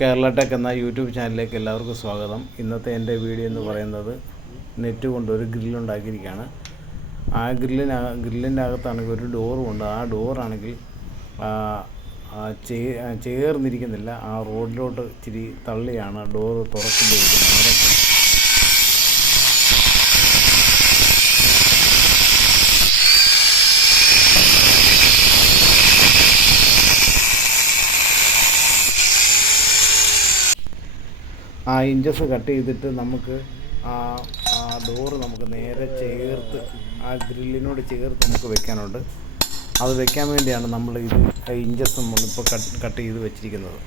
Kerala tech എന്ന YouTube ചാനലിലേക്ക് എല്ലാവർക്കും സ്വാഗതം. ഇന്നത്തെ എന്റെ വീഡിയോ എന്ന് പറയുന്നത് നെറ്റ് കൊണ്ട് ഒരു ഗ്രില്ലുണ്ടാക്കിയിരിക്കുകയാണ് ആ ഗ്രില്ലിന് ഗ്രില്ലിന്റെ അകത്താണെങ്കിൽ ഒരു ഡോറും ഉണ്ട്. ആ ഡോറാണെങ്കിൽ ചേർന്നിരിക്കുന്നില്ല. ആ റോഡിലോട്ട് ഇച്ചിരി തള്ളിയാണ് ഡോറ് തുറക്കുമ്പോയിരിക്കുന്നത് ആ ഇഞ്ചസ് കട്ട് ചെയ്തിട്ട് നമുക്ക് ആ ആ ഡോറ് നമുക്ക് നേരെ ചേർത്ത് ആ ഗ്രില്ലിനോട് ചേർത്ത് നമുക്ക് വെക്കാനുണ്ട്. അത് വെക്കാൻ വേണ്ടിയാണ് നമ്മൾ ഇത് ഇഞ്ചസ് നമ്മളിപ്പോൾ കട്ട് കട്ട് ചെയ്ത് വെച്ചിരിക്കുന്നത്.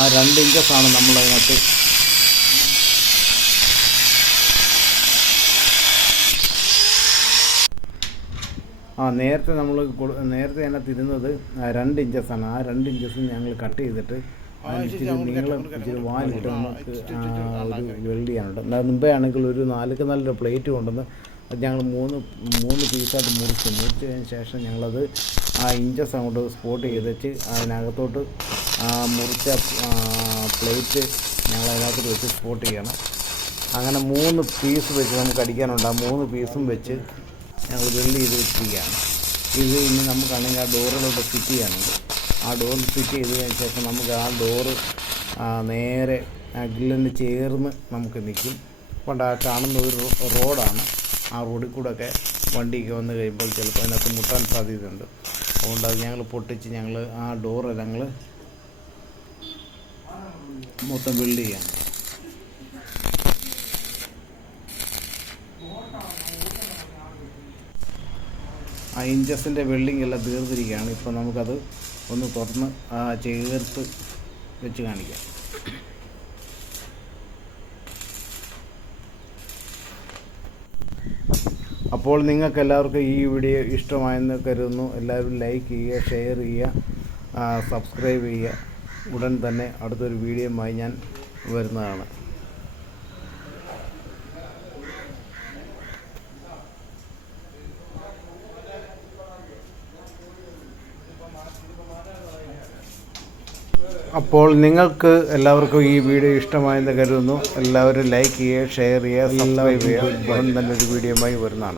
ആ രണ്ട് ഇഞ്ചസാണ് നമ്മളതിനകത്ത്. ആ നേരത്തെ നമ്മൾ നേരത്തെ അതിനകത്ത് ഇരുന്നത് രണ്ട് ഇഞ്ചസാണ്. ആ രണ്ട് ഇഞ്ചസ് ഞങ്ങൾ കട്ട് ചെയ്തിട്ട് ഇച്ചിരി നീളം ഇച്ചിരി വാലിട്ട് നമുക്ക് ഒരു വെൽഡ് ചെയ്യാനുണ്ട്. മുമ്പേ ആണെങ്കിൽ ഒരു നാലുക്ക് നാലൊരു പ്ലേറ്റ് കൊണ്ടുവന്ന് അത് ഞങ്ങൾ മൂന്ന് മൂന്ന് പീസായിട്ട് മുറിച്ചു മുറിച്ചതിന് ശേഷം ഞങ്ങളത് ആ ഇഞ്ചസ് അങ്ങോട്ട് സ്പോട്ട് ചെയ്തിട്ട് അതിനകത്തോട്ട് മുറിച്ച പ്ലേറ്റ് ഞങ്ങൾ അതിനകത്ത് വെച്ച് സ്പോട്ട് ചെയ്യണം. അങ്ങനെ മൂന്ന് പീസ് വെച്ച് നമുക്ക് അടിക്കാനുണ്ട്. ആ മൂന്ന് പീസും വെച്ച് ഞങ്ങൾ വെള്ളി ചെയ്ത് വെച്ചിരിക്കുകയാണ്. ഇത് ഇനി നമുക്കാണെങ്കിൽ ആ ഡോറിലോട്ട് ഫിറ്റ് ചെയ്യാനുണ്ട്. ആ ഡോർ ഫിറ്റ് ചെയ്തതിന് ശേഷം നമുക്ക് ആ ഡോറ് നേരെ ആ ഗ്രില്ലിന് ചേർന്ന് നമുക്ക് നിൽക്കും. കൊണ്ട് ആ കാണുന്ന ഒരു റോഡാണ് ആ റോഡിൽ ഒക്കെ വണ്ടിയൊക്കെ വന്ന് കഴിയുമ്പോൾ ചിലപ്പോൾ അതിനകത്ത് മുട്ടാൻ സാധ്യതയുണ്ട്. അതുകൊണ്ട് അത് ഞങ്ങൾ പൊട്ടിച്ച് ഞങ്ങൾ ആ ഡോറ് ഞങ്ങൾ മൊത്തം ബിൽഡ് ചെയ്യാണ് ആ ഇഞ്ചസിന്റെ വെൽഡിംഗ് എല്ലാം തീർന്നിരിക്കുകയാണ് ഇപ്പോൾ നമുക്കത് ഒന്ന് തുറന്ന് ആ ചേർത്ത് വെച്ച് കാണിക്കാം. അപ്പോൾ നിങ്ങൾക്ക് എല്ലാവർക്കും ഈ വീഡിയോ ഇഷ്ടമായെന്ന് കരുതുന്നു. എല്ലാവരും ലൈക്ക് ചെയ്യുക ഷെയർ ചെയ്യുക സബ്സ്ക്രൈബ് ചെയ്യുക. ഉടൻ തന്നെ അടുത്തൊരു വീഡിയോയുമായി ഞാൻ വരുന്നതാണ്. അപ്പോൾ നിങ്ങൾക്ക് എല്ലാവർക്കും ഈ വീഡിയോ ഇഷ്ടമായെന്ന് കരുതുന്നു. എല്ലാവരും ലൈക്ക് ചെയ്യുക ഷെയർ ചെയ്യുക സബ്സ്ക്രൈബ് ചെയ്യുക. ഉടൻ തന്നെ ഒരു വീഡിയോയുമായി വരുന്നതാണ്.